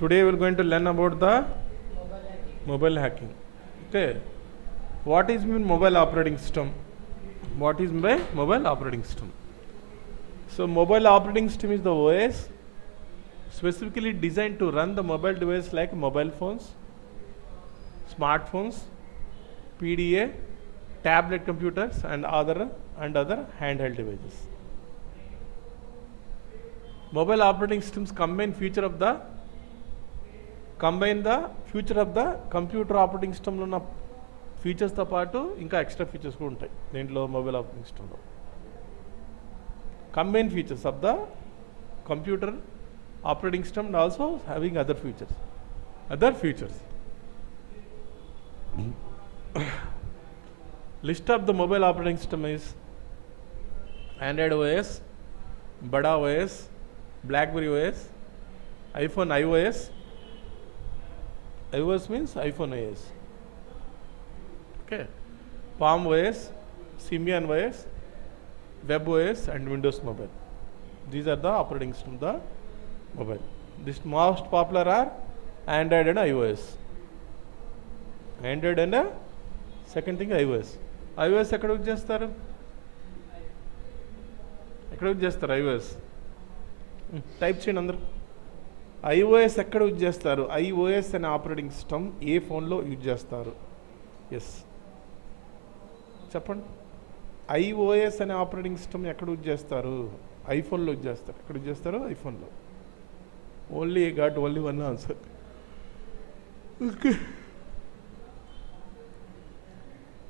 Today we are going to learn about the mobile hacking. Okay, what is mean mobile operating system? What is by mobile operating system? So mobile operating system is the OS specifically designed to run the mobile device like mobile phones, smartphones, PDA, tablet computers, and other handheld devices. Mobile operating systems combine the future of the computer operating system లో ఉన్న ఫీచర్స్తో పాటు ఇంకా extra features కూడా ఉంటాయి దీంట్లో mobile operating సిస్టంలో. Combine features of the computer operating system and also having other features. List of the mobile operating system is Android OS, Bada OS, BlackBerry OS, iPhone iOS. iOS means iPhone OS. Okay. Palm OS, Symbian OS, Web OS and Windows Mobile. These are the operating system of the mobile. This most popular are Android and iOS. Android and second thing iOS. iOS ఎక్కడ use చేస్తారు? iOS type చేయండి అందరు. iOS ఎక్కడ use చేస్తారు? iOS అనే operating system ఏ ఫోన్లో use చేస్తారు? Yes చెప్పండి. iOS అనే ఆపరేటింగ్ సిస్టమ్ ఎక్కడ యూజ్ చేస్తారు? ఐఫోన్లో యూజ్ చేస్తారు. ఎక్కడ యూజ్ చేస్తారు? ఐఫోన్లో. Only I got only one answer. Okay.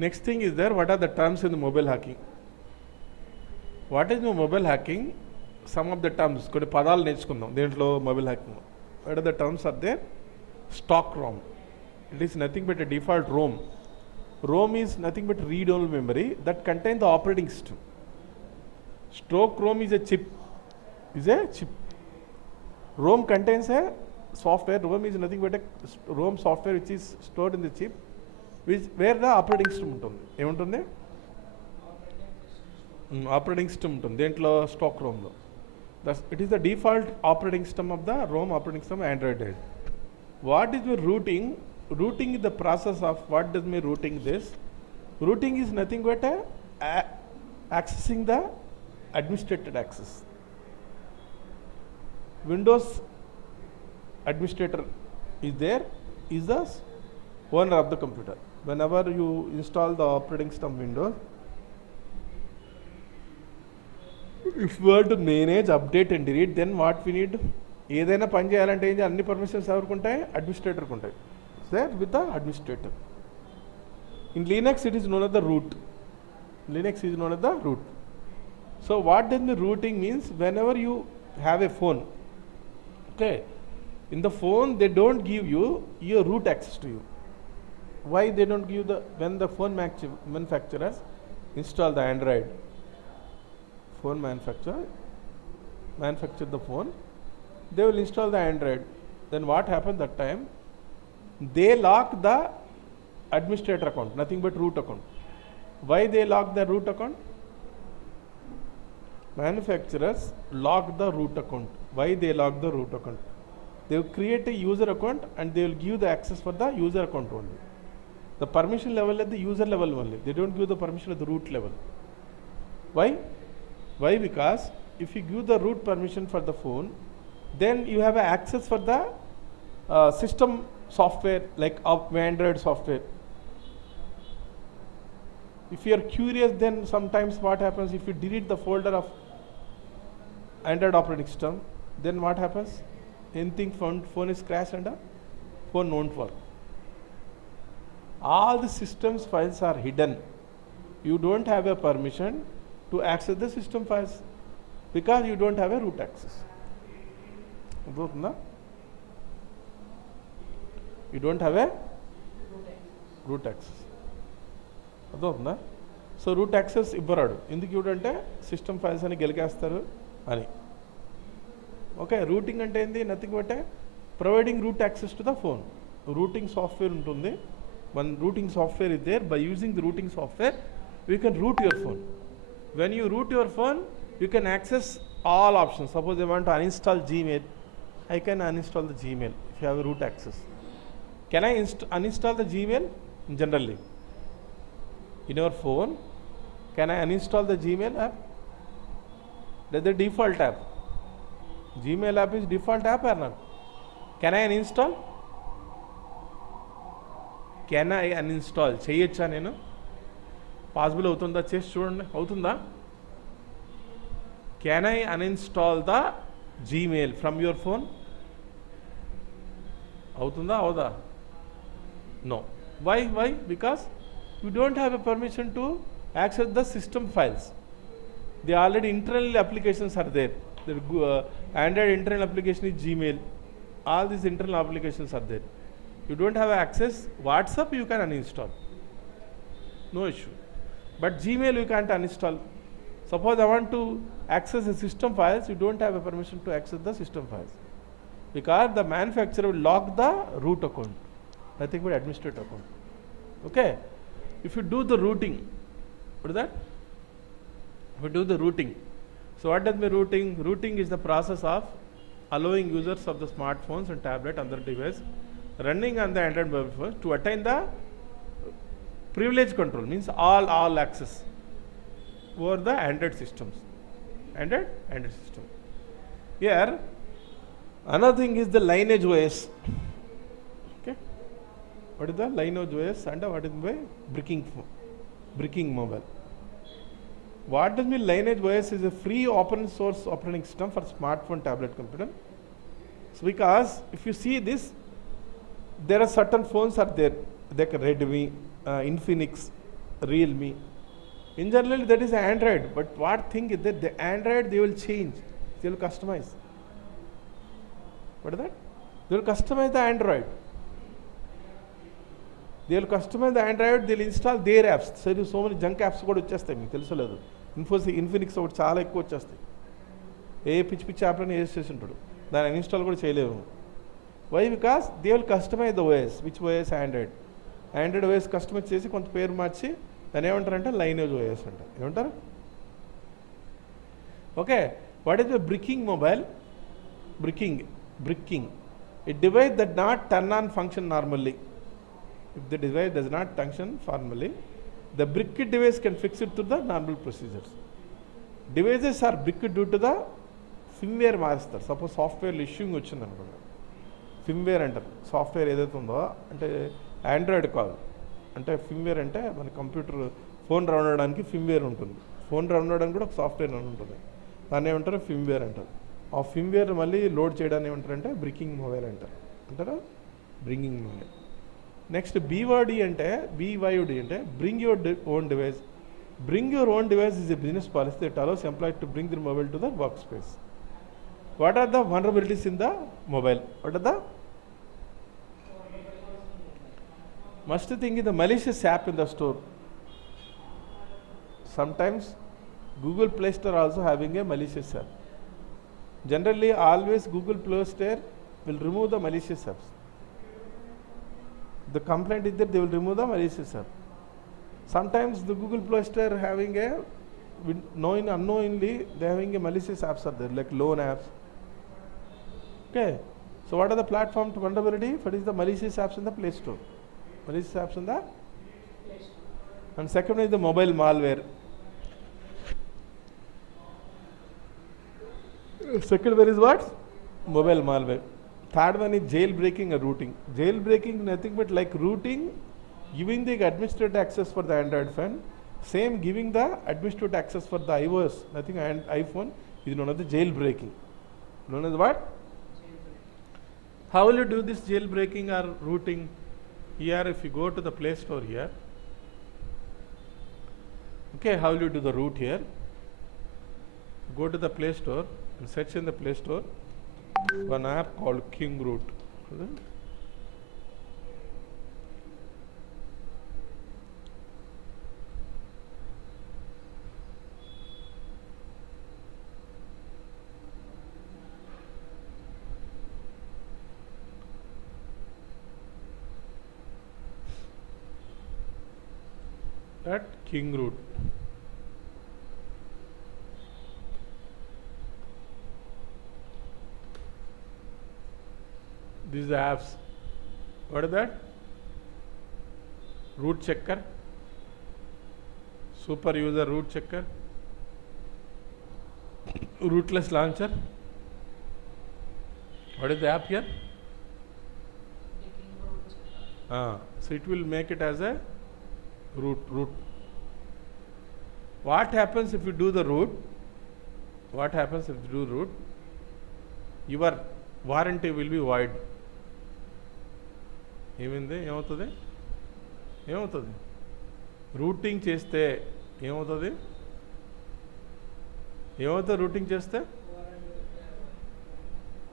Next thing is there, what are the terms in the mobile hacking? What is the mobile hacking? Some of the terms, కొన్ని పదాలు నేర్చుకుందాం దేంట్లో mobile hacking. What are the terms are there? Stock ROM. It is nothing but a default ROM. ROM is nothing but read-only memory that contains the operating system. Stock ROM is a chip. ROM contains a software. ROM is nothing but a ROM software which is stored in the chip, where the operating system ఉంటుంది. ఏముంటుంది? Operating system ఉంటుంది దేంట్లో stock రోమ్లో. It is the default operating system of the ROM operating system Android. What is your rooting? Rooting is the process of what does mean routing this? Routing is nothing but accessing the administrated access. Windows administrator is there, is the owner of the computer. Whenever you install the operating system Windows, if we want to manage, update and delete, then what we need? ఏదైనా పని చేయాలంటే ఏం చేయాలి? అన్ని permissions ఎవరికి ఉంటాయి? అడ్మినిస్ట్రేటర్కి ఉంటాయి. There with the administrator. In Linux it is known as the root. So what does the routing means? Whenever you have a phone, okay, in the phone they don't give you your root access to you. Why they don't give when the phone manufacturers install the Android, phone manufacture the phone, they will install the Android. Then what happened that time? They lock the administrator account, nothing but root account. Why they lock the root account? Manufacturers lock the root account. Why they lock the root account? They will create a user account and they will give the access for the user account only. The permission level at the user level only. They don't give the permission at the root level. Why? Because if you give the root permission for the phone, then you have access for the system software like Android software. If you are curious, then sometimes what happens if you delete the folder of Android operating system, then what happens? Anything phone is crashed and phone won't work. All the systems files are hidden. You don't have a permission to access the system files because you don't have a root access. You don't have a root access. అర్థమవుతుందా? So root access ఇవ్వరాడు. ఎందుకు ఇవ్వడంటే system files అని గెలికేస్తారు అని. Okay, rooting అంటే ఏంది? Nothing but providing root access to the phone. Rooting software ఉంటుంది. One rooting software is there. By using the rooting software you can root your phone. When you root your phone, you can access all options. Suppose you want to uninstall Gmail, I can uninstall the Gmail if you have root access. Can I uninstall the Gmail? Generally, in your phone, can I uninstall the Gmail app? That's the default app. Gmail app is default app or not? Can I uninstall? Can I uninstall? చేయొచ్చా నేను? Possible అవుతుందా? చేసి చూడండి, అవుతుందా? Can I uninstall the Gmail from your phone? అవుతుందా అవదా? No. Why? Because you don't have a permission to access the system files. The already internal applications are there. The Android internal application is Gmail. All these internal applications are there. You don't have access. WhatsApp you can uninstall. No issue. But Gmail you can't uninstall. Suppose I want to access the system files, you don't have a permission to access the system files. Because the manufacturer will lock the root account. Nothing but administrator account. Okay? If you do the routing, what is that? If you do the routing. So what does mean routing? Routing is the process of allowing users of the smartphones and tablet and other device running on the Android mobile phone to attain the privilege control, means all access over the Android systems. Android system. Here, another thing is the Lineage OS. Okay, what is the Lineage OS and what is the Bricking mobile? What does mean Lineage OS is a free open source operating system for smartphone, tablet, computer. So because if you see this, there are certain phones are there, like Redmi, Infinix, Realme. In general, that is Android. But what thing is that the Android they will change, they will customize. What is that? They will customize the Android. They will customize the Android. They will install their apps. So many junk apps కూడా వచ్చేస్తాయి, మీకు తెలుసలేదు. Infinix ఒకటి చాలా ఎక్కువ వచ్చేస్తాయి. పిచ్చి యాప్లను వేసి చేసి ఉంటాడు, దాన్ని ఇన్స్టాల్ కూడా చేయలేము. Why? Because they will customise the OS. Which OS? Android OS customise చేసి కొంత పేరు మార్చి దాన్ని ఏమంటారంటే లైనేజ్ ఓఎస్ అంటారు. ఏమంటారు? Okay. What is the bricking mobile? Bricking. A device that not turn on function normally. If the device does not function normally, the bricked device can fix it through the normal procedures. Devices are bricked due to the firmware మారుస్తారు. Suppose సాఫ్ట్వేర్లో ఇష్యూంగ్ వచ్చింది అనుకోండి, ఫిమ్వేర్ అంటారు. Software ఏదైతే ఉందో అంటే Android కాదు, అంటే ఫిమ్వేర్ అంటే మన కంప్యూటర్ ఫోన్ రన్ అవ్వడానికి ఫిమ్వేర్ ఉంటుంది. ఫోన్ రన్ అవ్వడానికి కూడా ఒక సాఫ్ట్వేర్ అని ఉంటుంది, దాన్ని ఏమంటారు? ఫిమ్వేర్ అంటారు. ఆ ఫిమ్వేర్ మళ్ళీ లోడ్ చేయడాన్ని ఏమంటారంటే బ్రికింగ్ మొబైల్ అంటారు. Bringing mobile. నెక్స్ట్ BYD అంటే bring your own device. Bring your own device is a business policy that allows employees to bring their mobile to the workspace. What are the vulnerabilities in the mobile? What are the? Must think is the malicious app in the store. Sometimes Google Play Store also having a malicious app. Generally, always Google Play Store will remove the malicious apps. The complaint is that they will remove the malicious app. Sometimes the Google Play Store having a unknowingly they having a malicious apps are there, like loan apps. Okay, so what are the platform to vulnerability? What is the malicious apps in the Play Store? Malicious apps in the Play Store. And second one is the mobile malware. Second one is what? Mobile malware. Third one is jailbreaking or rooting. Jailbreaking nothing but like rooting, giving the administrative access for the Android phone, same giving the administrative access for the iOS, nothing, and iPhone is known as the jailbreaking. Known as what? How will you do this jailbreaking or rooting? Here, if you go to the Play Store here, okay, how will you do the root here? Go to the Play Store and search in the Play Store one app called King Root. At King Root. These are apps. What is that? Root checker, super user root checker, rootless launcher. What is the app here? So it will make it as a root. What happens if you do the root? What happens if you do root? Your warranty will be void. ఏమవుతుంది rooting చేస్తే ఏమవుతుంది rooting చేస్తే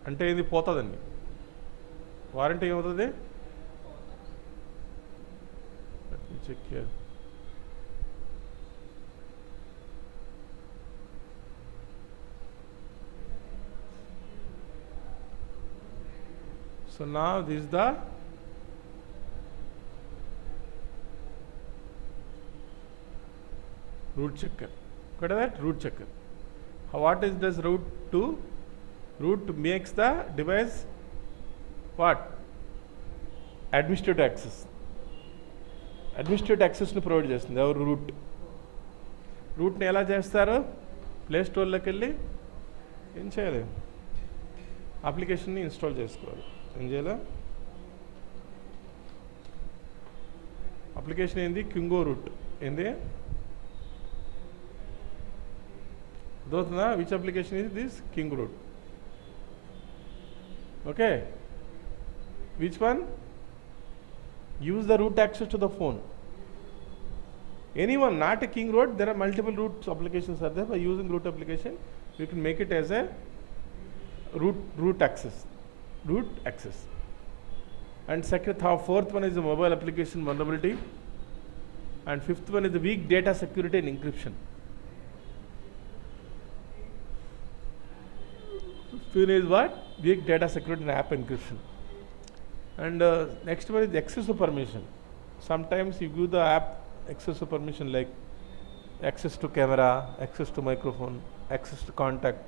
అంటే ఇది పోతుందండి warranty ఏమవుతుంది check here so now this is the root checker. What is that? Root checker. What does root do? Root makes the device what? Administrative access. Administrative access ని provide చేస్తుంది ఎవరు రూట్ని ఎలా చేస్తారు ప్లే స్టోర్లోకి వెళ్ళి ఏం చేయాలి అప్లికేషన్ని ఇన్స్టాల్ చేసుకోవాలి ఏం చేయాలి అప్లికేషన్ ఏంది కింగో రూట్ ఏంది which application is this? King root. Okay. Which one? Use the root access to the phone. Anyone, not a King root, there are multiple root applications are there. By using root application, you can make it as a root access. Root access. And fourth one is the mobile application vulnerability. And fifth one is the weak data security and encryption. Fifth is what? Weak data security and app encryption. And next one is the access to permission. Sometimes you give the app access to permission like access to camera, access to microphone, access to contact.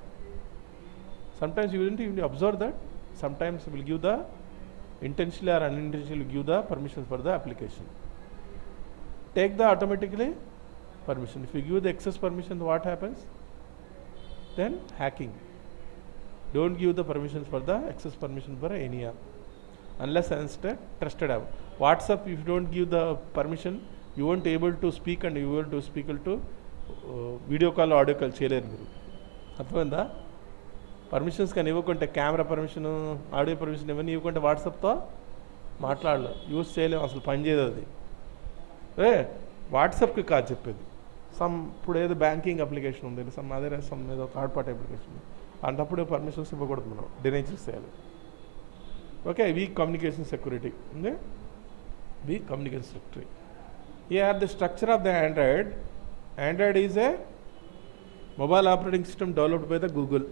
Sometimes you didn't even observe that. Sometimes you will give the intentionally or unintentionally give the permissions for the application. Take the automatically permission. If you give the access permission, what happens? Then hacking. Don't give the permissions for the access permission for any app unless it's a trusted app. WhatsApp, if you don't give the permission, you won't able to speak and you will to speak to video call, audio call చేయలేరు మీరు అర్థమైందా permissions కానీ ఇవ్వకుంటే camera permission audio permission ఇవన్నీ ఇవ్వకుంటే వాట్సాప్తో మాట్లాడలేదు use చేయలేము అసలు పని చేయదు అది వాట్సాప్కి కాదు చెప్పేది ఇప్పుడు ఏదో బ్యాంకింగ్ అప్లికేషన్ ఉంది సమ్ ఏదో థర్డ్ పార్టీ అప్లికేషన్ అంటప్పుడు పర్మిషన్స్ ఇవ్వకూడదు మనం డినై చేసేయాలి ఓకే వీక్ కమ్యూనికేషన్ సెక్యూరిటీ ఉంది week communication security here the structure of the Android is a mobile operating system developed by the Google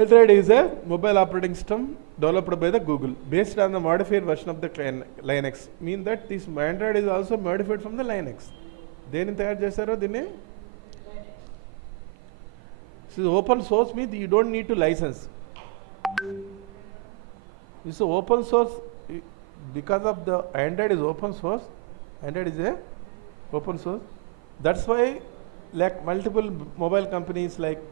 Android is a mobile operating system developed by the Google based on the modified version of the Linux. Mean that this Android is also modified from the Linux. దేని తయారు చేశారో దీన్ని open source means you don't need to license this open source because of the Android is open source Android is a open source that's why like multiple mobile companies like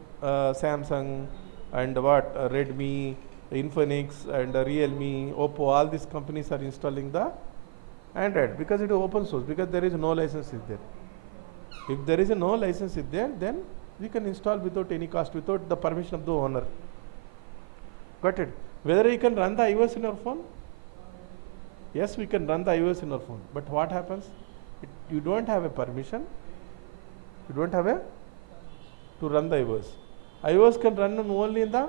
Samsung and Redmi, Infinix and Realme, Oppo, all these companies are installing the Android because it is open source, because there is no license is there. If there is no license is there, then we can install without any cost, without the permission of the owner. Got it? Whether you can run the iOS in your phone? Yes, we can run the iOS in our phone, but what happens? You don't have a permission, you don't have a to run the iOS. iOS can run only in the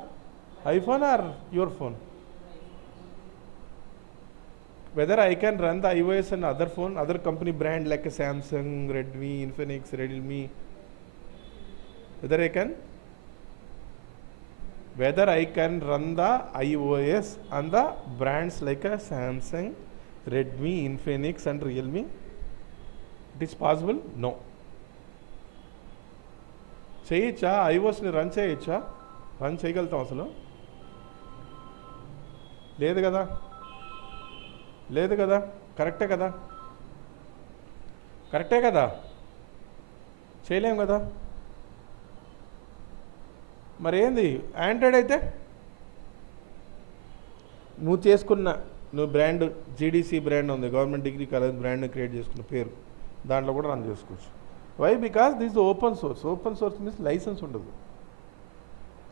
iPhone or your phone. Whether I can run the iOS on other phone, other company brand like a Samsung, Redmi, Infinix, Realme, whether I can run the iOS on the brands like a Samsung, Redmi, Infinix and Realme? It is possible? No. చేయొచ్చా? ఐఓఎస్ని run చేయొచ్చా? Run చేయగలుగుతాం అసలు? లేదు కదా, లేదు కదా, కరెక్టే కదా, కరెక్టే కదా, చేయలేం కదా. మరి ఏంది ఆండ్రాయిడ్ అయితే? నువ్వు బ్రాండ్ జీడీసీ బ్రాండ్ ఉంది, government degree college brand create చేసుకున్న పేరు, దాంట్లో కూడా రన్ చేసుకోవచ్చు. Why? Because this open source. Open source means license ఉండదు,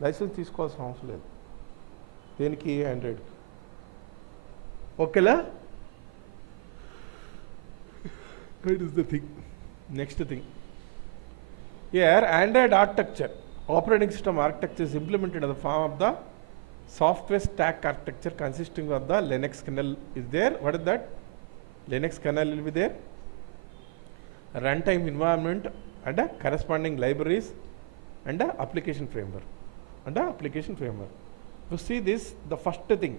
లైసెన్స్ తీసుకోవాల్సిన అవసరం లేదు దేనికి, ఆండ్రాయిడ్కి. ఓకేలా? That is the thing. Next thing. Here, Android architecture, operating system architecture is implemented in the form of the software stack architecture consisting of the Linux kernel is there. What is that? Linux kernel will be there. Runtime environment and corresponding libraries and application framework. You see this, the first thing,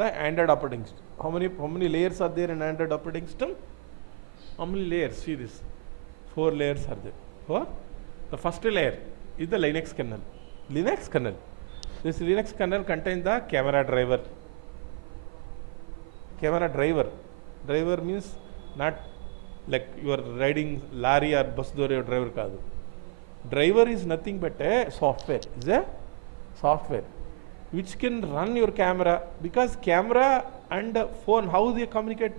the Android operating system. How many layers are there in Android operating system? How many layers? See this. 4 layers are there. The first layer is the Linux kernel. This Linux kernel contains the camera driver. Driver means not like you are riding lorry or bus dore driver kaadu. Driver is nothing but a software. Is a software which can run your camera, because camera and phone, how they communicate?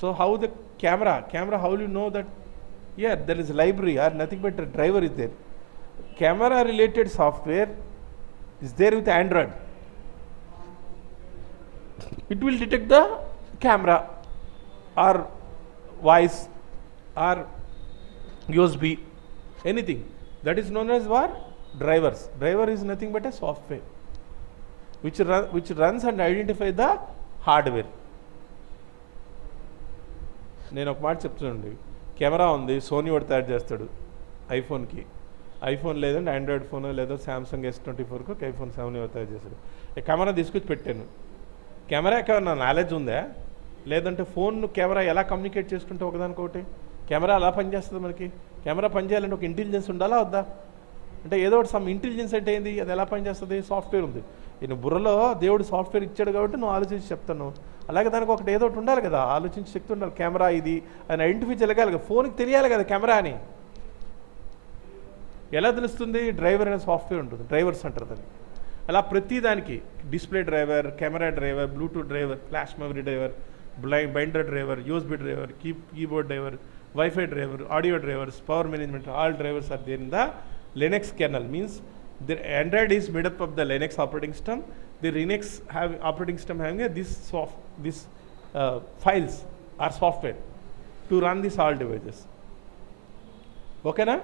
So how the camera, how will you know that? Yeah, there is a library or nothing but a driver is there. Camera related software is there with Android. It will detect the camera or voice or USB, anything. That is known as what? Drivers. Driver is nothing but a software which runs and identifies the hardware. నేను ఒక మాట చెప్తున్నాండి, camera ఉంది, Sony వాడు తయారు చేస్తాడు ఐఫోన్కి. IPhone లేదంటే Android phone లేదో Samsung S24కు iPhone 7 వాడు తయారు చేస్తాడు. కెమెరా తీసుకొచ్చి పెట్టాను. కెమెరాకి ఏమన్నా నాలెడ్జ్ ఉందా? లేదంటే ఫోన్ కెమెరా ఎలా కమ్యూనికేట్ చేసుకుంటే ఒకదానికొకటి? కెమెరా అలా పనిచేస్తుంది మనకి. కెమెరా పనిచేయాలంటే ఒక ఇంటెలిజెన్స్ ఉండాలా వద్దా? అంటే ఏదో ఒకటి సమ్ ఇంటెలిజెన్స్ అంటే ఏంది, అది ఎలా పనిచేస్తుంది? సాఫ్ట్వేర్ ఉంది. నేను బుర్రలో దేవుడు సాఫ్ట్వేర్ ఇచ్చాడు కాబట్టి నువ్వు ఆలోచించి చెప్తాను. అలాగే దానికి ఒకటి ఏదో ఒకటి ఉండాలి కదా, ఆలోచించి శక్తి ఉండాలి. కెమెరా ఇది అని ఐడెంటిఫై చేయగలి కదా, ఫోన్కి తెలియాలి కదా కెమెరా అని. ఎలా తెలుస్తుంది? డ్రైవర్ అనే సాఫ్ట్వేర్ ఉంటుంది, డ్రైవర్స్ అంటారు దాన్ని. అలా ప్రతి దానికి display driver, camera driver, Bluetooth driver, flash memory driver, binder driver, USB driver, keyboard driver, Wi-Fi driver, audio drivers, power management, all drivers are there in the Linux kernel. Means the Android is made up of the Linux operating system. The Linux operating system having this files or software to run these all devices. Okay na?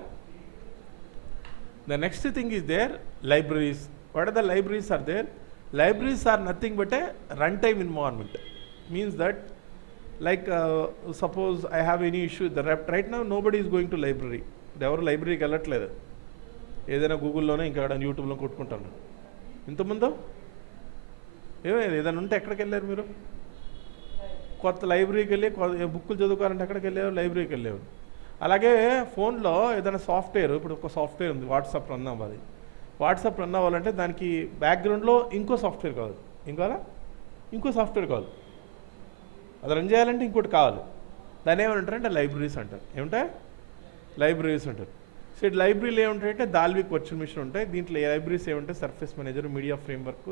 The next thing is there, libraries. What are the libraries are there? Libraries are nothing but a runtime environment. Means that like suppose I have any issue with the right now nobody is going to library. ఎవరు లైబ్రరీకి వెళ్ళట్లేదు, ఏదైనా గూగుల్లోనే ఇంకా యూట్యూబ్లో కొట్టుకుంటాను. ఇంతకుముందు ఏదైనా ఉంటే ఎక్కడికి వెళ్ళారు మీరు? కొత్త లైబ్రరీకి వెళ్ళి బుక్కులు చదువుకోవాలంటే ఎక్కడికి వెళ్ళారు? లైబ్రరీకి వెళ్ళేవారు. అలాగే ఫోన్లో ఏదైనా సాఫ్ట్వేర్, ఇప్పుడు ఒక సాఫ్ట్వేర్ ఉంది వాట్సాప్ రన్ అవ్వాలి. వాట్సాప్ రన్ అవ్వాలంటే దానికి బ్యాక్గ్రౌండ్లో ఇంకో సాఫ్ట్వేర్ కావాలి. ఇంకో సాఫ్ట్వేర్ కావాలి. అది రన్ చేయాలంటే ఇంకోటి కావాలి. దాన్ని ఏమంటారంటే లైబ్రరీస్ అంటారు. ఏమంటాయి? లైబ్రరీస్ అంటారు. సో ఇటు లైబ్రరీలు ఏముంటాయంటే దాల్విక్ వర్చువల్ మిషన్ ఉంటాయి. దీంట్లో లైబ్రరీస్ ఏముంటాయి? Surface manager, media framework,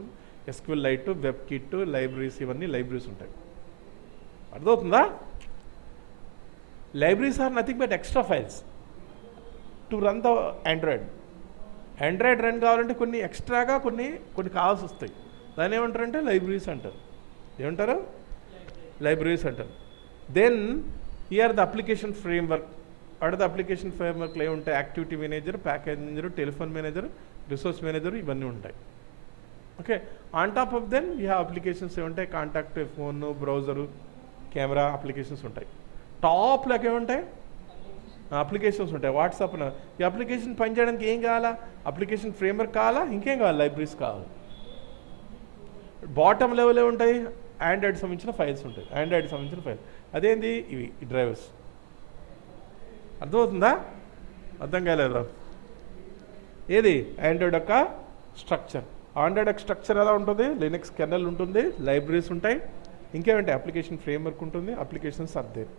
SQL lite, web kit, libraries, ఇవన్నీ లైబ్రరీస్ ఉంటాయి. అర్థమవుతుందా? Libraries are nothing but extra files to run the Android run కావాలంటే కొన్ని ఎక్స్ట్రాగా కొన్ని కావాల్సి వస్తాయి. దాన్ని ఏమంటారంటే లైబ్రరీస్ అంటారు. ఏమంటారు? లైబ్రరీస్ అంటారు. Then here the application framework. What the application ఫ్రేమ్వర్క్లో ఏముంటాయి? Activity manager, package manager, telephone manager, resource manager, ఇవన్నీ ఉంటాయి. Okay, on top of then you have applications ఏముంటాయి? Contact, phone, browser, camera applications ఉంటాయి. టాప్లోకి ఏముంటాయి? అప్లికేషన్స్ ఉంటాయి. వాట్సాప్. ఈ అప్లికేషన్ పనిచేయడానికి ఏం కావాలా? అప్లికేషన్ ఫ్రేమ్వర్క్ కావాలా? ఇంకేం కావాలి? లైబ్రరీస్ కావాలి. బాటమ్ లెవెల్ ఏముంటాయి? ఆండ్రాయిడ్ సంబంధించిన ఫైల్స్ ఉంటాయి. ఆండ్రాయిడ్ సంబంధించిన ఫైల్ అదేంటి? ఇవి డ్రైవర్స్. అర్థమవుతుందా? అర్థం కాలేదా? ఏది ఆండ్రాయిడ్ యొక్క స్ట్రక్చర్. ఆండ్రాయిడ్ యొక్క స్ట్రక్చర్ ఎలా ఉంటుంది? లినక్స్ కెర్నల్ ఉంటుంది, లైబ్రరీస్ ఉంటాయి, ఇంకేమంటే అప్లికేషన్ ఫ్రేమ్వర్క్ ఉంటుంది, applications are there.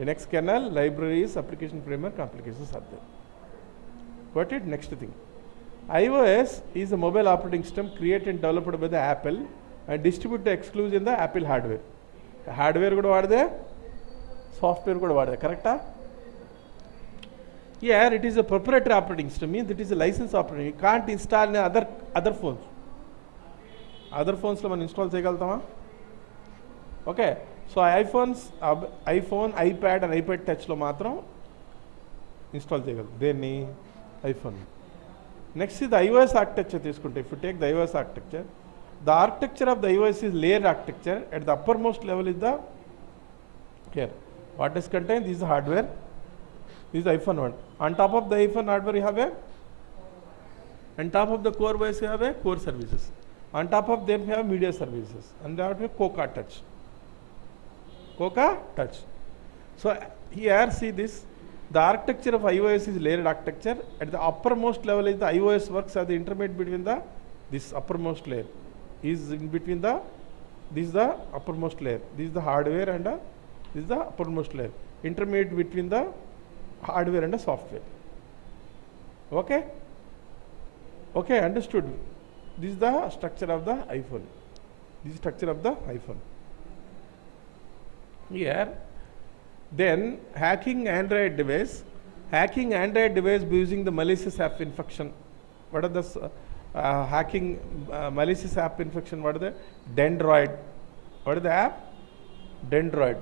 Linux kernel, libraries, application framework, applications are there. Got it? Next thing. iOS is a mobile operating system created and developed by the Apple and distributed exclusive in the Apple hardware. Hardware కూడా వాడదే, software కూడా వాడదే, కరెక్టా? Here it is a proprietary operating system, means it is a license operating. You can't install in other phones. Other phones లో మనం install చేయగలుగుతామా? Okay, so iPhone, iPad and iPad టచ్లో మాత్రం install చేయగలరు. దేన్ని? ఐఫోన్. నెక్స్ట్ ఇది iOS architecture తీసుకుంటే, if you take the iOS architecture, the architecture of the iOS is layered architecture. At the uppermost level is the here. What is contained? This is the hardware. This is the iPhone 1. On top of the iPhone hardware you have on top of the core OS you have core services. On top of them you have media services. And that we have Coca Touch. So here see this. The architecture of iOS is layered architecture. At the uppermost level is the iOS works as the intermediate between this uppermost layer. Is in between this is the uppermost layer. This is the hardware and this is the uppermost layer. Intermediate between the hardware and the software. Okay? Okay, understood. This is the structure of the iPhone. This is structure of the iPhone. Here, then hacking Android device by using the malicious app infection. What are the hacking malicious app infection? What are the Dendroid? What is the app? Dendroid.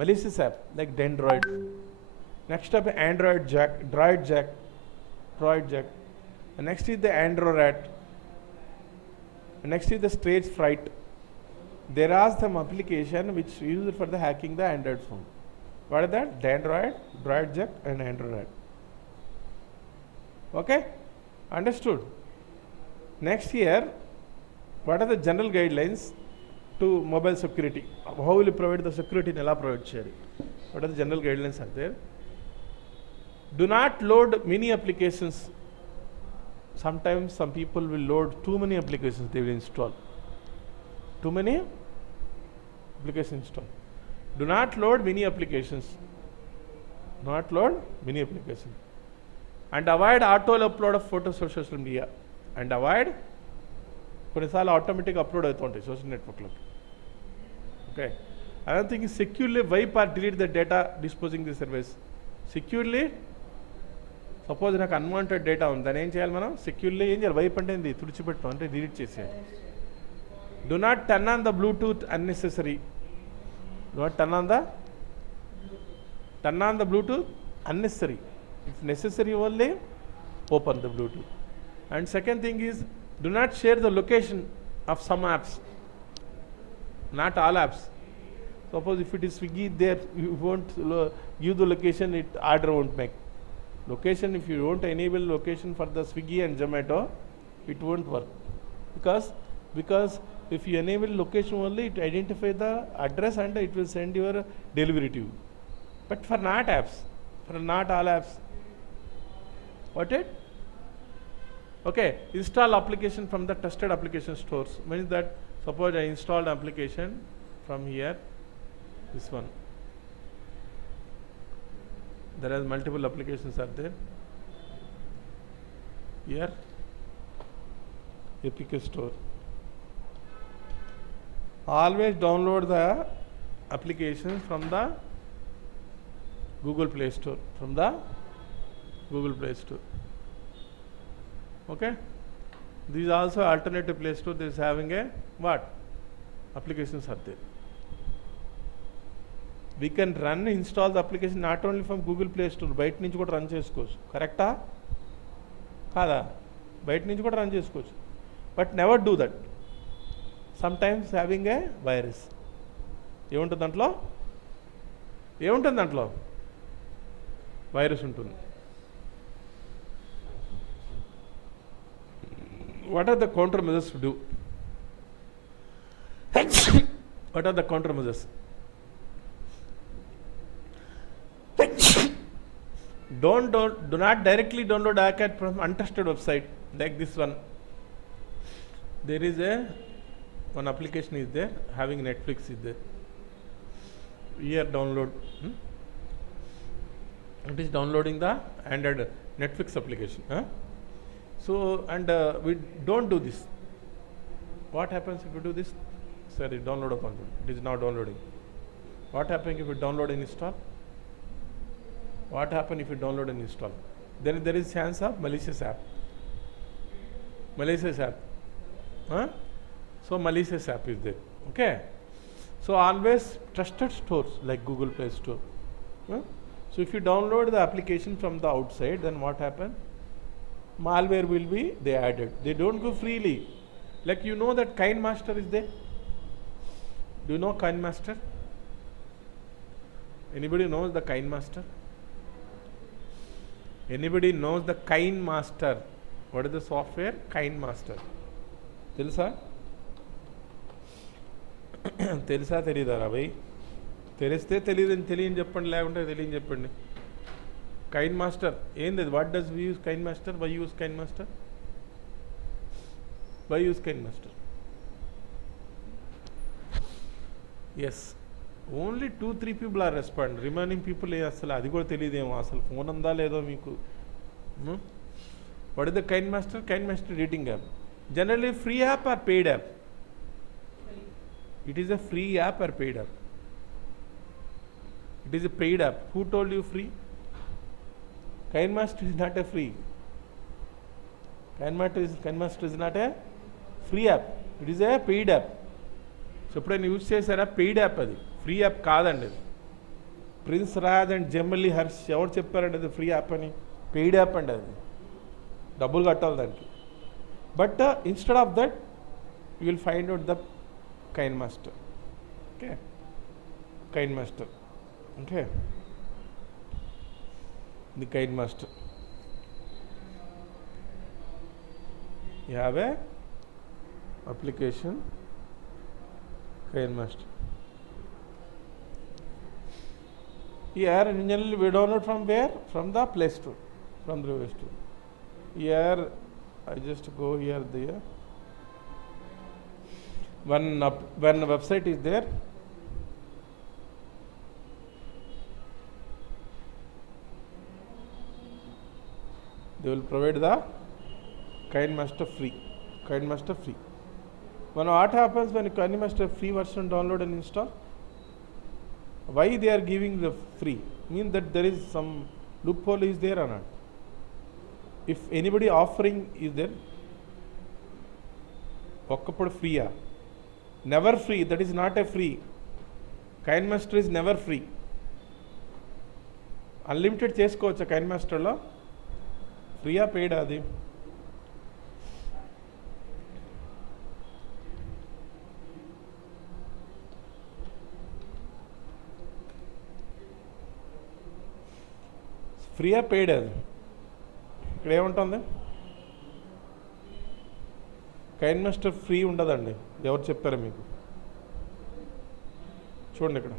Malicious app like Dendroid. Next up Android Jack, Droid Jack. And next is the Androrat. And next is the Stage Fright. There are some application which used for the hacking the Android phone. What is that? Dendroid, Droid Jack and Androrat. Okay? Understood? Next here, what are the general guidelines to mobile security? How will you provide the security? Nella provide sharing. What are the general guidelines are there? Do not load many applications. Sometimes some people will load too many applications they will install. Too many applications install. Do not load many applications. And avoid auto upload of photos for social media. And avoid కొన్నిసార్లు automatic upload అవుతూ ఉంటాయి social నెట్వర్క్లోకి. Okay, another thing is securely wipe or delete the data disposing the service. Securely, suppose నాకు unwanted data ఉంది, దాన్ని ఏం చేయాలి మనం? సెక్యూర్లీ ఏం చేయాలి? వైప్ అంటే ఏంది? తుడిచిపెట్టడం అంటే డిలీట్ చేసేయాలి. Do not turn on the Bluetooth unnecessary. Do not turn on the Bluetooth unnecessary. If necessary only, open the Bluetooth. And second thing is, do not share the location of some apps. Not all apps. Suppose if it is Swiggy there, you won't give the location, it order won't make. Location, if you don't enable location for the Swiggy and Zomato, it won't work. Because if you enable location only, it identify the address and it will send your delivery to you. But for not apps, for not all apps. What it? Okay, install application from the trusted application stores. Means that suppose I installed application from here, this one. There are multiple applications are there. Here, APK store. Always download the applications from the Google Play Store. Okay. These also alternative Play Store. This is having a what? Applications are there. We can install the application not only from Google Play Store, బయట నుంచి కూడా run చేసుకోవచ్చు. కరెక్టా కాదా? బయట నుంచి కూడా run చేసుకోవచ్చు. But never do that. Sometimes having a virus. ఏముంటుంది దాంట్లో? వైరస్ ఉంటుంది. What are the countermeasures to do? What are the countermeasures? Do not directly download ACAT from untrusted website like this one. There is one application is there having Netflix is there. Here download. It is downloading the Android Netflix application. So, and we don't do this. What happens if you do this? Sorry, download upon it is now downloading. What happens if you download and install? What happens if you download and install? Then there is chance of malicious app. Malicious app. So malicious app is there. Okay. So always trusted stores like Google Play Store. So if you download the application from the outside, then what happens? Malware will be they added. They don't go freely. Like you know that KineMaster is there. Do you know KineMaster? Anybody knows the KineMaster? Anybody knows the KineMaster? What is the software? KineMaster. తెలుసా తెలుసా తెలియదారా భయ్ తెలిస్తే తెలియని చెప్పండి లేకుంటే తెలియని చెప్పండి KineMaster ఏంది అది what does we use KineMaster why use KineMaster why use KineMaster as only 2-3 people are respond remaining people అసలు అది కూడా తెలియదేమో అసలు ఫోన్ ఉందా లేదో మీకు what is the KineMaster rating app generally free app or paid app? It is a free app or paid app? It is a paid app. Who told you free? KineMaster is not a free. KineMaster is not a free app. It is a paid app. So ఎప్పుడైనా use చేశారా paid app అది free app కాదండి అది prince Raj and జెమ్మలి Harsh ఎవరు చెప్పారండి అది free app అని paid app అండి అది డబ్బులు కట్టాలి దానికి but instead of that you will find out the KineMaster. Okay, KineMaster. Okay, the KineMaster. You have a application KineMaster. Here generally we download from where? From the Play Store, from the Play Store. Here I just go here there. When a website is there, they will provide the KineMaster free. When what happens when KineMaster free version download and install? Why they are giving the free? Mean that there is some loophole is there or not? If anybody offering is there, ఒక్కప్పుడు ఫ్రీయా? Never free. That is not a free. KineMaster is never free. Unlimited చేసుకోవచ్చా KineMasterలో? ఫ్రీయా పెయిడా అది? ఫ్రీయా పెయిడా అది? ఇక్కడ ఏముంటుంది? KineMaster free ఉండదండి. ఎవరు చెప్పారు మీకు? చూడండి ఇక్కడ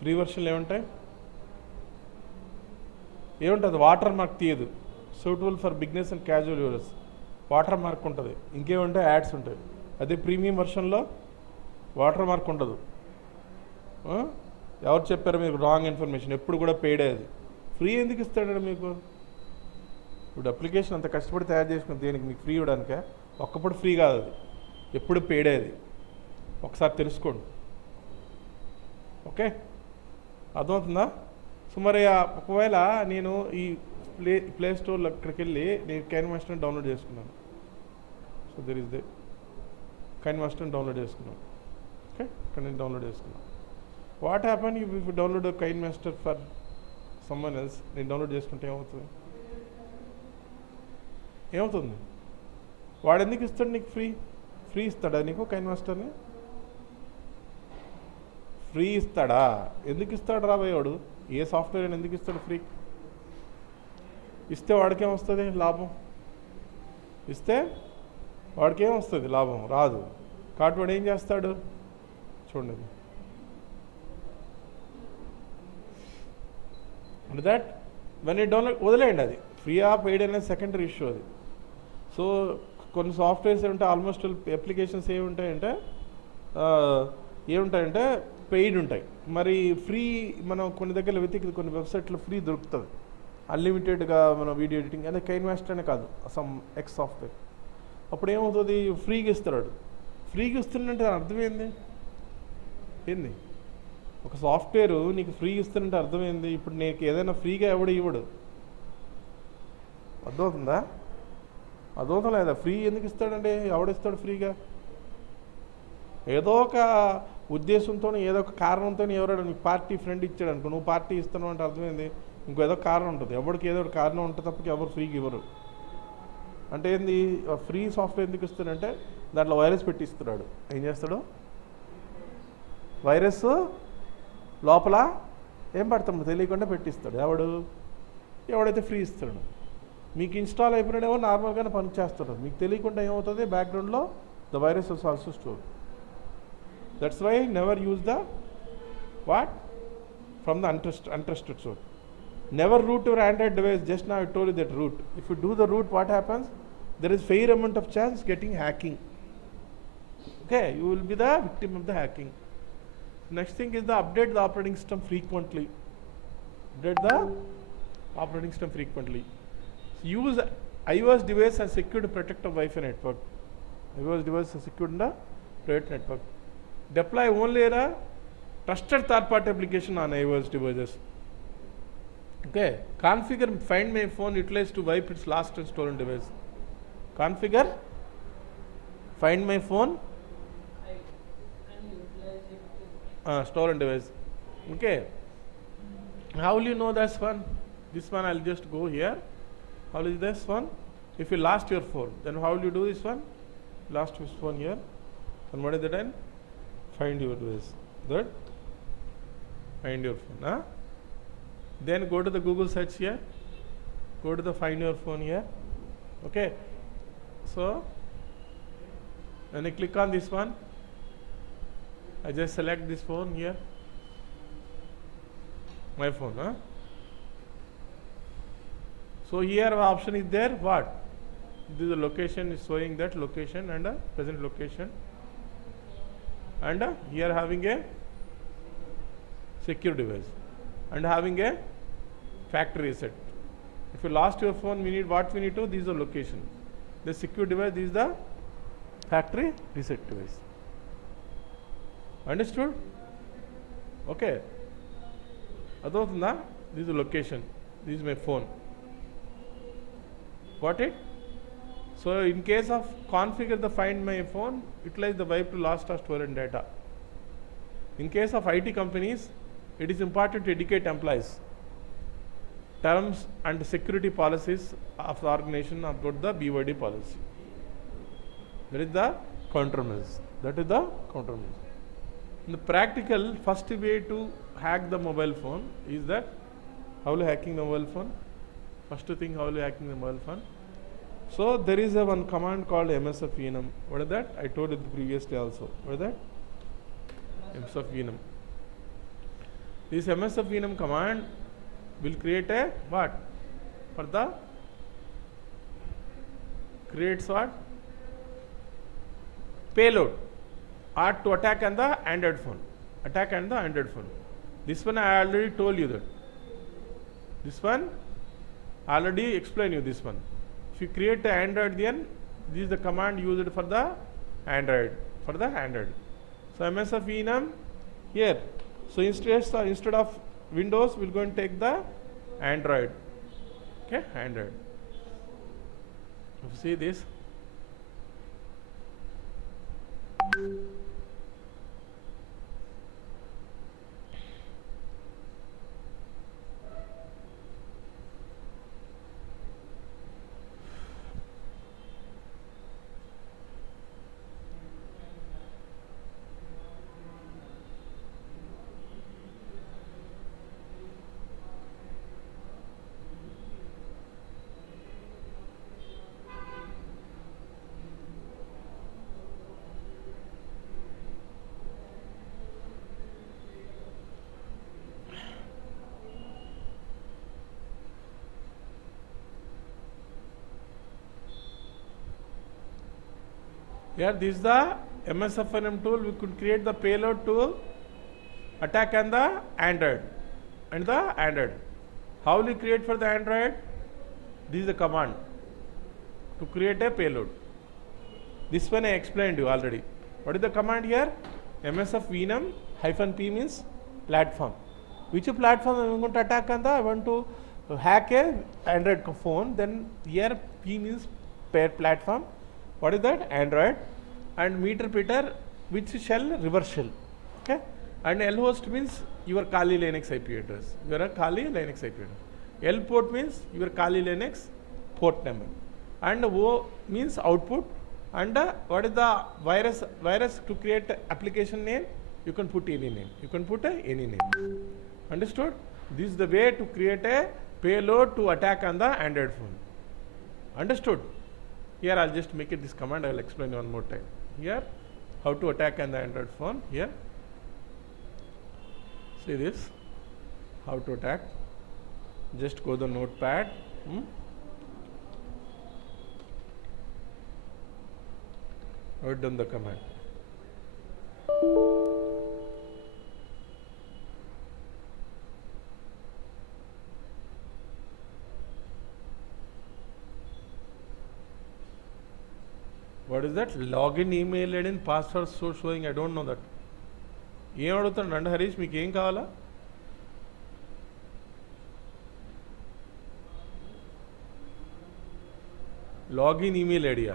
ఫ్రీ వర్షన్లు ఏముంటుంది? వాటర్ మార్క్ తీయదు. Suitable for beginners and casual users water mark ఉంటుంది. ఇంకేముంటాయి? యాడ్స్ ఉంటాయి. అదే ప్రీమియం వర్షన్లో వాటర్ మార్క్ ఉండదు. ఎవరు చెప్పారు మీకు? Wrong information. ఎప్పుడు కూడా పెయిడే అది. ఫ్రీ ఎందుకు ఇస్తాడండి మీకు? ఇప్పుడు అప్లికేషన్ అంత కష్టపడి తయారు చేసుకుని దేనికి మీకు ఫ్రీ ఇవ్వడానికే? ఒక్కప్పుడు ఫ్రీ కాదు అది, ఎప్పుడు పేడేది. ఒకసారి తెలుసుకోండి. ఓకే, అర్థమవుతుందా? సో మరి ఒకవేళ నేను ఈ ప్లే స్టోర్లో అక్కడికి వెళ్ళి నేను KineMaster డౌన్లోడ్ చేసుకున్నాను. So there is the KineMaster download చేసుకున్నాను. ఓకే, ఇక్కడ నేను డౌన్లోడ్ చేసుకున్నాను. What happen if download KineMaster for someone else? నేను డౌన్లోడ్ చేసుకుంటే ఏమవుతుంది? వాడు ఎందుకు ఇస్తాడు నీకు ఫ్రీ ఇస్తాడా నీకు? KineMasterని ఫ్రీ ఇస్తాడా? ఎందుకు ఇస్తాడు రాబోయే వాడు? ఏ సాఫ్ట్వేర్ అని ఎందుకు ఇస్తాడు ఫ్రీ? ఇస్తే వాడికేమొస్తుంది? లాభం. ఇస్తే వాడికేమొస్తుంది? లాభం రాదు. కాబట్టి వాడు ఏం చేస్తాడు? చూడండి, అంటే దట్ వెన్ యూ డౌన్లోడ్ వదిలేయండి, అది ఫ్రీ ఆ పెయిడ్ అనేది సెకండరీ ఇష్యూ అది. సో కొన్ని సాఫ్ట్వేర్స్ ఏమంటే ఆల్మోస్ట్ అప్లికేషన్స్ ఏముంటాయంటే ఏముంటాయంటే పెయిడ్ ఉంటాయి. మరి ఫ్రీ మనం కొన్ని దగ్గర వెతికి కొన్ని వెబ్సైట్లో ఫ్రీ దొరుకుతుంది అన్లిమిటెడ్గా మనం వీడియో ఎడిటింగ్ అదే కైన్ మాస్టర్ అనే కాదు సమ్ ఎక్స్ సాఫ్ట్వేర్. అప్పుడు ఏమవుతుంది, ఫ్రీగా ఇస్తున్నాడు. ఫ్రీగా ఇస్తున్నంటే అర్థం ఏంది? ఒక సాఫ్ట్వేర్ నీకు ఫ్రీ ఇస్తున్నంటే అర్థమైంది. ఇప్పుడు నీకు ఏదైనా ఫ్రీగా ఇవ్వడు. అర్థమవుతుందా? అర్థమవుతా లేదా? ఫ్రీ ఎందుకు ఇస్తాడండి? ఎవడిస్తాడు ఫ్రీగా? ఏదో ఒక ఉద్దేశంతో ఏదో ఒక కారణంతో ఎవరైనా నీకు పార్టీ ఫ్రెండ్ ఇచ్చాడు అనుకో, నువ్వు పార్టీ ఇస్తున్నావు అంటే అర్థమైంది ఇంకో ఏదో కారణం ఉంటుంది. ఎవరికి ఏదో ఒక కారణం ఉంటుంది తప్పకి ఎవరు ఫ్రీగా ఇవ్వరు. అంటే ఏంది, ఫ్రీ సాఫ్ట్వేర్ ఎందుకు ఇస్తాడంటే దాంట్లో వైరస్ పెట్టి ఇస్తున్నాడు. ఏం చేస్తాడు? వైరస్ లోపల ఏం పడతాడు తెలియకుండా పెట్టిస్తాడు. ఎవడైతే ఫ్రీ ఇస్తాడు. మీకు ఇన్స్టాల్ అయిపోయినాడేమో నార్మల్గానే పనిచేస్తాడు, మీకు తెలియకుండా ఏమవుతుంది బ్యాక్గ్రౌండ్లో the virus is also store. That's why never use the what from the untrusted source. Never root your Android device. Just now I told you that root. If you do the root, what happens? There is fair amount of chance getting hacking. Okay, you will be the victim of the hacking. Next thing is the update the operating system frequently. Update the operating system frequently. Use iOS device as secure to protect the Wi-Fi network. iOS device is secured in the private network. Deploy only a trusted third-party application on iOS devices. Okay. Configure Find My Phone utilized to wipe its lost and stolen device. Configure Find My Phone stolen device. Okay. How will you know this one? This one I'll just go here. How is this one? If you lost your phone, then how will you do this one? Lost his phone here. And what is the then? Find your device. Good. Find your phone. Huh? Then go to the Google search here. Go to the Find Your Phone here. Okay. So when I click on this one, I just select this phone here. My phone. Huh? So here our option is there. What? This is the location is showing that location and a present location. And here having a secure device and having a factory reset. If you lost your phone, we need what we need to? This is the location. The secure device, this is the factory reset device. Understood? Okay. Adotunda, this is the location. This is my phone. Got it? So in case of configure the Find My Phone, utilize the wipe to lost or stolen data. In case of IT companies, it is important to educate employees terms and security policies of the organization about the BYD policy. That is the countermeasures. In the practical, first way to hack the mobile phone is that how are you hacking the mobile phone? First thing, how are you hacking the mobile phone? So there is one command called msf-enum. What is that? I told you previously also. What is that? msf-enum. This msf-enum command will create a what? For the creates what? Payload or to attack on the Android phone. Attack on the Android phone. This one I already told you that. This one I already explained you this one. If you create the Android, then this is the command used for the Android. So msf-enum here. So instead of Windows, we'll go and take the Android. Okay, Android. You see this? Here this is the MSFNM tool. We could create the payload to attack on the Android and the Android. How will you create for the Android? This is the command to create a payload. This one I explained you already. What is the command here? MSF Venom -P means platform. Which platform I want to attack on the? I want to hack a Android phone. Then here P means pair platform. What is that? Android. And meter Peter, which shell? Reverse shell. Okay. And L host means your Kali Linux IP address. Your Kali Linux IP address. L port means your Kali Linux port number. And O means output. And what is the virus to create application name? You can put any name. You can put any name. Understood? This is the way to create a payload to attack on the Android phone. Understood? Here I'll just make it this command. I will explain one more time. Here, how to attack on the Android phone. Here, see this. How to attack? Just go the notepad. Write down the command. What is that? Login email and password so showing. I don't know that. ఏం అడుగుతాడు అండి హరీష్, మీకు ఏం కావాలా? Login email idea,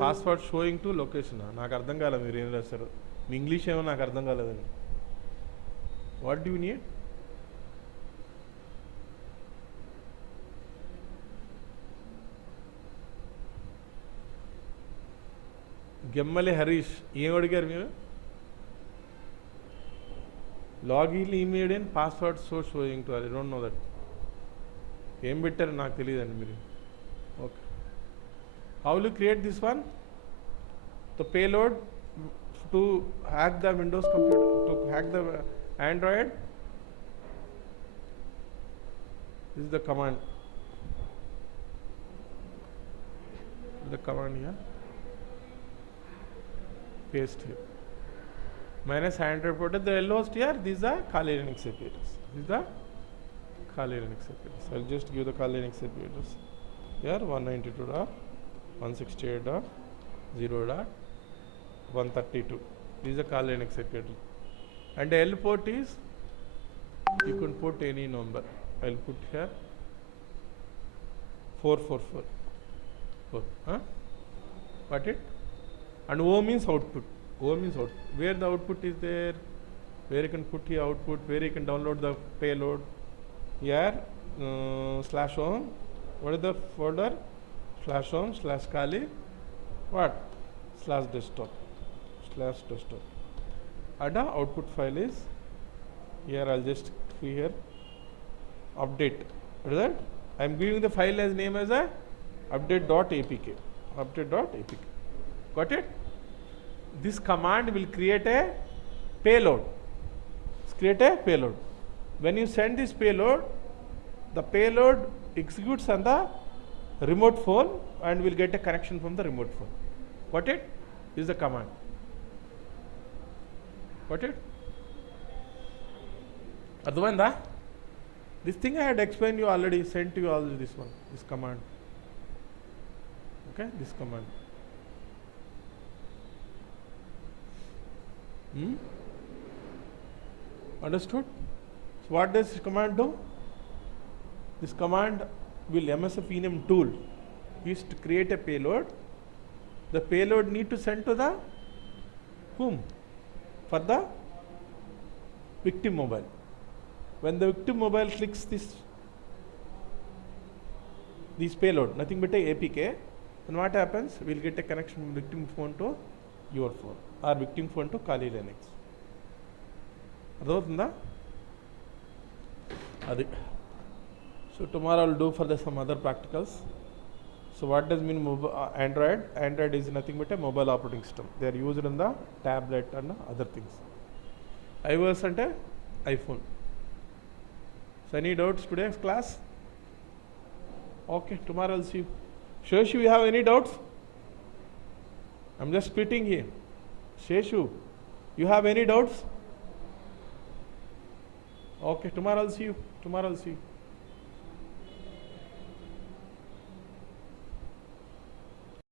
password showing to location. నాకు అర్థం కాలేదు మీరు ఏం రాస్తారు. మీ ఇంగ్లీష్ ఏమో నాకు అర్థం కాలేదండి. What do you need? గెమ్మలే హరీష్ ఏం అడిగారు మీరు? Login email and password so showing to. I don't know that. ఏం పెట్టారు నాకు తెలియదండి మీరు. Okay, how will you create this one? The payload to hack the Windows computer, to hack the Android. This is the command. The command here. Paste here. Minus Android port. The L host here. These are Kali Linux IP address. This is the Kali Linux IP address. I'll just give the Kali Linux IP address. Here 192.168.0.132. This is the Kali Linux IP address. And the L port is, you can put any number. I'll put here 444. 4. Huh? Got it? And O means output. O means output. Where the output is there, where you can put your output, where you can download the payload. Here /home. What is the folder? /home /Kali. What? /desktop. /desktop. And the output file is here. I'll just here update. What is that? I'm giving the file as name as a update.apk. Update.apk. Got it? This command will create a payload. Create a payload. When you send this payload, the payload executes on the remote phone and will get a connection from the remote phone. Got it? This is the command. Got it? Advanda? This thing I had explained you already, sent to you all this one, this command. Okay, this command. Understood? So what does this command do? This command will MSF Venom tool is to create a payload. The payload need to send to the whom? For the victim mobile. When the victim mobile clicks this payload, nothing but a APK, then what happens? We'll get a connection from victim phone to your phone or victim phone to Kali Linux. Adotunda? Adi. So tomorrow I'll do for some other practicals. So what does mean Android? Android is nothing but a mobile operating system. They are used in the tablet and other things. iOS and iPhone. So any doubts today's class? Okay, tomorrow I'll see you. Shoshi, you have any doubts? I'm just spitting here. Sheshu, you have any doubts? Okay, tomorrow I'll see you. Tomorrow I'll see you.